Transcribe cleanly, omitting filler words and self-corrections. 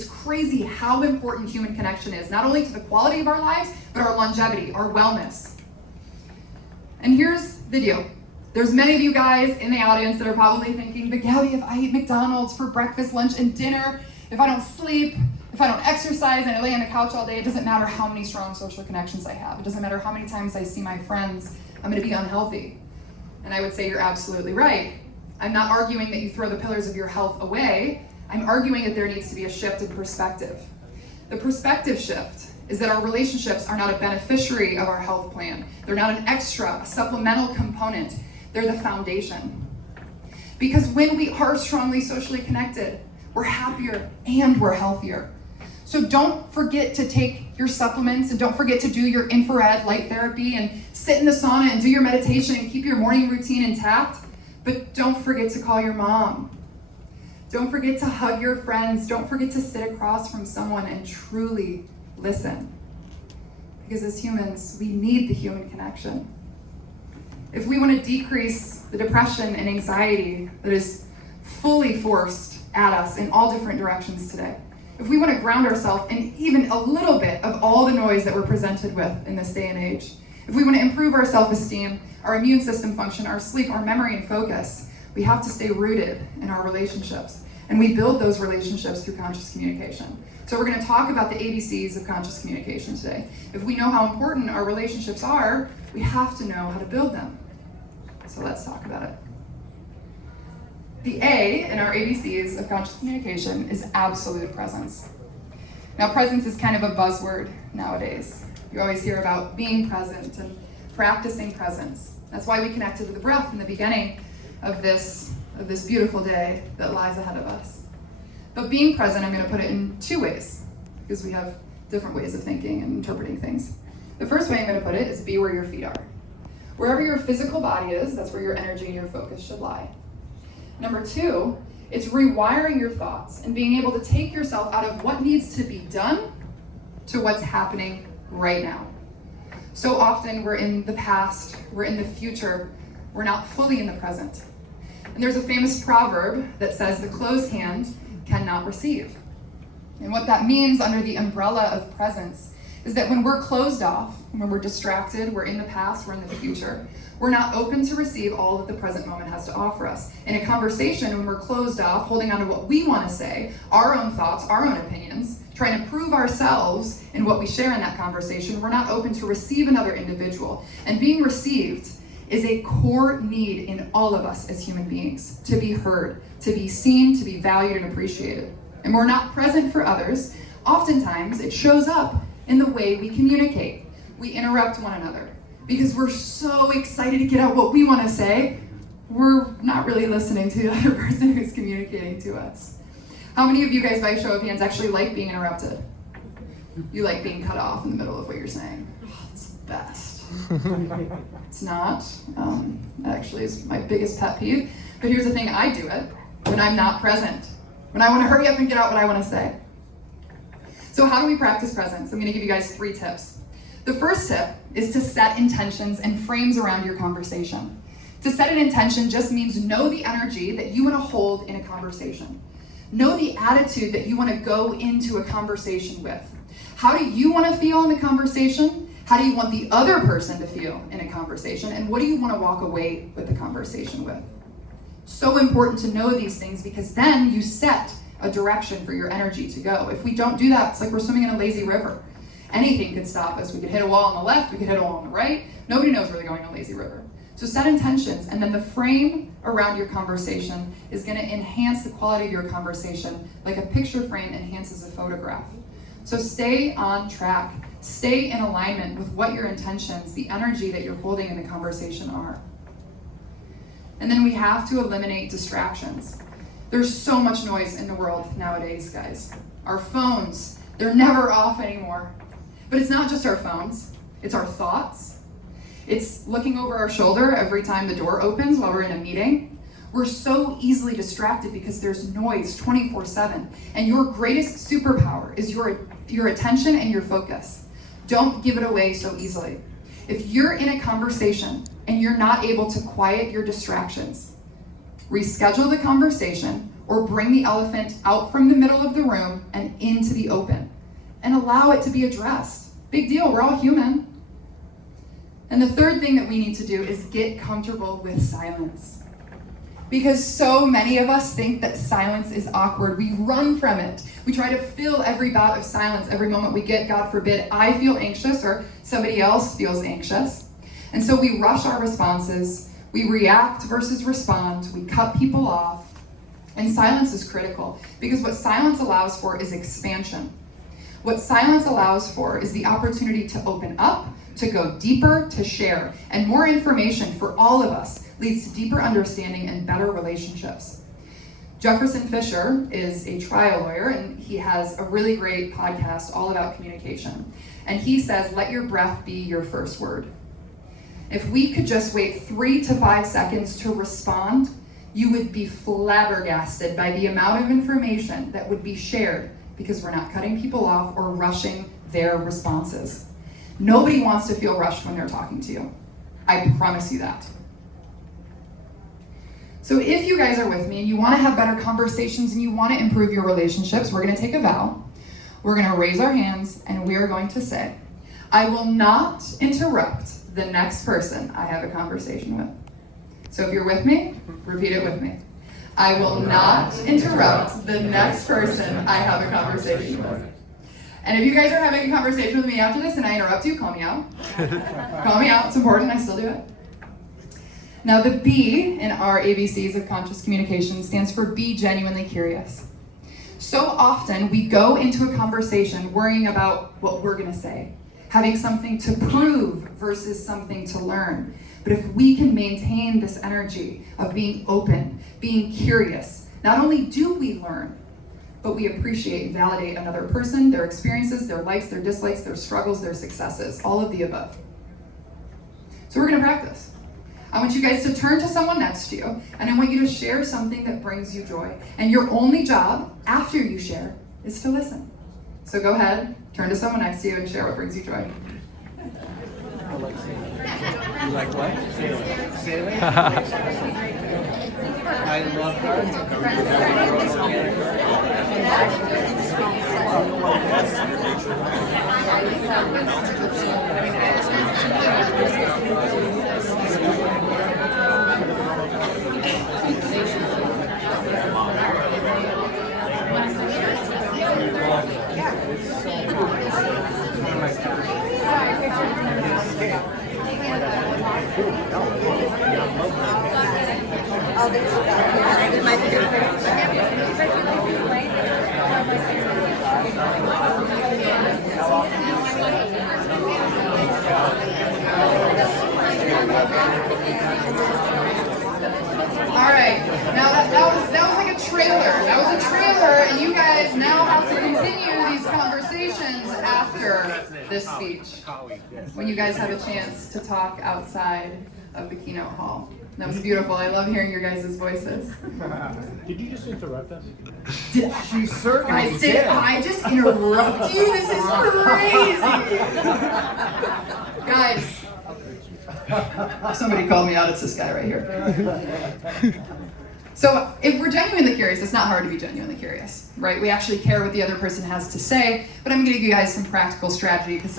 It's crazy how important human connection is, not only to the quality of our lives, but our longevity, our wellness. And here's the deal. There's many of you guys in the audience that are probably thinking, but Gabby, if I eat McDonald's for breakfast, lunch, and dinner, if I don't sleep, if I don't exercise, and I lay on the couch all day, it doesn't matter how many strong social connections I have. It doesn't matter how many times I see my friends, I'm gonna be unhealthy. And I would say you're absolutely right. I'm not arguing that you throw the pillars of your health away. I'm arguing that there needs to be a shift in perspective. The perspective shift is that our relationships are not a beneficiary of our health plan. They're not an extra, a supplemental component. They're the foundation. Because when we are strongly socially connected, we're happier and we're healthier. So don't forget to take your supplements, and don't forget to do your infrared light therapy and sit in the sauna and do your meditation and keep your morning routine intact. But don't forget to call your mom. Don't forget to hug your friends. Don't forget to sit across from someone and truly listen. Because as humans, we need the human connection. If we want to decrease the depression and anxiety that is fully forced at us in all different directions today, if we want to ground ourselves in even a little bit of all the noise that we're presented with in this day and age, if we want to improve our self-esteem, our immune system function, our sleep, our memory and focus, we have to stay rooted in our relationships. And we build those relationships through conscious communication. So we're going to talk about the ABCs of conscious communication today. If we know how important our relationships are, we have to know how to build them. So let's talk about it. The A in our ABCs of conscious communication is absolute presence. Now, presence is kind of a buzzword nowadays. You always hear about being present and practicing presence. That's why we connected to the breath in the beginning of this beautiful day that lies ahead of us. But being present, I'm going to put it in two ways, because we have different ways of thinking and interpreting things. The first way I'm going to put it is be where your feet are. Wherever your physical body is, that's where your energy and your focus should lie. Number two, it's rewiring your thoughts and being able to take yourself out of what needs to be done to what's happening right now. So often we're in the past, we're in the future, we're not fully in the present. And there's a famous proverb that says the closed hand cannot receive. And what that means under the umbrella of presence is that when we're closed off, when we're distracted, we're in the past, we're in the future, we're not open to receive all that the present moment has to offer us. In a conversation, when we're closed off, holding on to what we want to say, our own thoughts, our own opinions, trying to prove ourselves in what we share in that conversation, we're not open to receive another individual. And being received is a core need in all of us as human beings, to be heard, to be seen, to be valued and appreciated. And we're not present for others. Oftentimes, it shows up in the way we communicate. We interrupt one another because we're so excited to get out what we want to say, we're not really listening to the other person who's communicating to us. How many of you guys, by a show of hands, actually like being interrupted? You like being cut off in the middle of what you're saying. Oh, it's the best. It's not. That actually is my biggest pet peeve. But here's the thing, I do it when I'm not present. When I want to hurry up and get out what I want to say. So how do we practice presence? I'm going to give you guys 3 tips. The first tip is to set intentions and frames around your conversation. To set an intention just means know the energy that you want to hold in a conversation. Know the attitude that you want to go into a conversation with. How do you want to feel in the conversation? How do you want the other person to feel in a conversation? And what do you want to walk away with the conversation with? So important to know these things, because then you set a direction for your energy to go. If we don't do that, it's like we're swimming in a lazy river. Anything could stop us. We could hit a wall on the left, we could hit a wall on the right. Nobody knows where they're going in a lazy river. So set intentions, and then the frame around your conversation is going to enhance the quality of your conversation like a picture frame enhances a photograph. So stay on track. Stay in alignment with what your intentions, the energy that you're holding in the conversation are. And then we have to eliminate distractions. There's so much noise in the world nowadays, guys. Our phones, they're never off anymore. But it's not just our phones, it's our thoughts. It's looking over our shoulder every time the door opens while we're in a meeting. We're so easily distracted because there's noise 24/7. And your greatest superpower is your attention and your focus. Don't give it away so easily. If you're in a conversation and you're not able to quiet your distractions, reschedule the conversation or bring the elephant out from the middle of the room and into the open and allow it to be addressed. Big deal, we're all human. And the third thing that we need to do is get comfortable with silence. Because so many of us think that silence is awkward. We run from it. We try to fill every bout of silence every moment we get. God forbid, I feel anxious or somebody else feels anxious. And so we rush our responses. We react versus respond. We cut people off. And silence is critical because what silence allows for is expansion. What silence allows for is the opportunity to open up, to go deeper, to share. And more information for all of us leads to deeper understanding and better relationships. Jefferson Fisher is a trial lawyer, and he has a really great podcast all about communication. And he says, let your breath be your first word. If we could just wait 3 to 5 seconds to respond, you would be flabbergasted by the amount of information that would be shared because we're not cutting people off or rushing their responses. Nobody wants to feel rushed when they're talking to you. I promise you that. So if you guys are with me and you want to have better conversations and you want to improve your relationships, we're going to take a vow. We're going to raise our hands and we are going to say, I will not interrupt the next person I have a conversation with. So if you're with me, repeat it with me. I will not interrupt the next person I have a conversation with. And if you guys are having a conversation with me after this and I interrupt you, call me out. Call me out, it's important, I still do it. Now the B in our ABCs of conscious communication stands for be genuinely curious. So often we go into a conversation worrying about what we're gonna say, having something to prove versus something to learn. But if we can maintain this energy of being open, being curious, not only do we learn, but we appreciate and validate another person, their experiences, their likes, their dislikes, their struggles, their successes, all of the above. So we're gonna practice. I want you guys to turn to someone next to you, and I want you to share something that brings you joy. And your only job, after you share, is to listen. So go ahead, turn to someone next to you and share what brings you joy. You like what? Sailing? I love gardens. All right, now that was like a trailer. That was a trailer, and you guys now have to continue these conversations after this speech, when you guys have a chance to talk outside of the keynote hall. That was beautiful. I love hearing your guys' voices. Did you just interrupt us? She certainly did. I just interrupt you? This is crazy. Guys, somebody called me out. It's this guy right here. So if we're genuinely curious, it's not hard to be genuinely curious, right? We actually care what the other person has to say, but I'm going to give you guys some practical strategy because some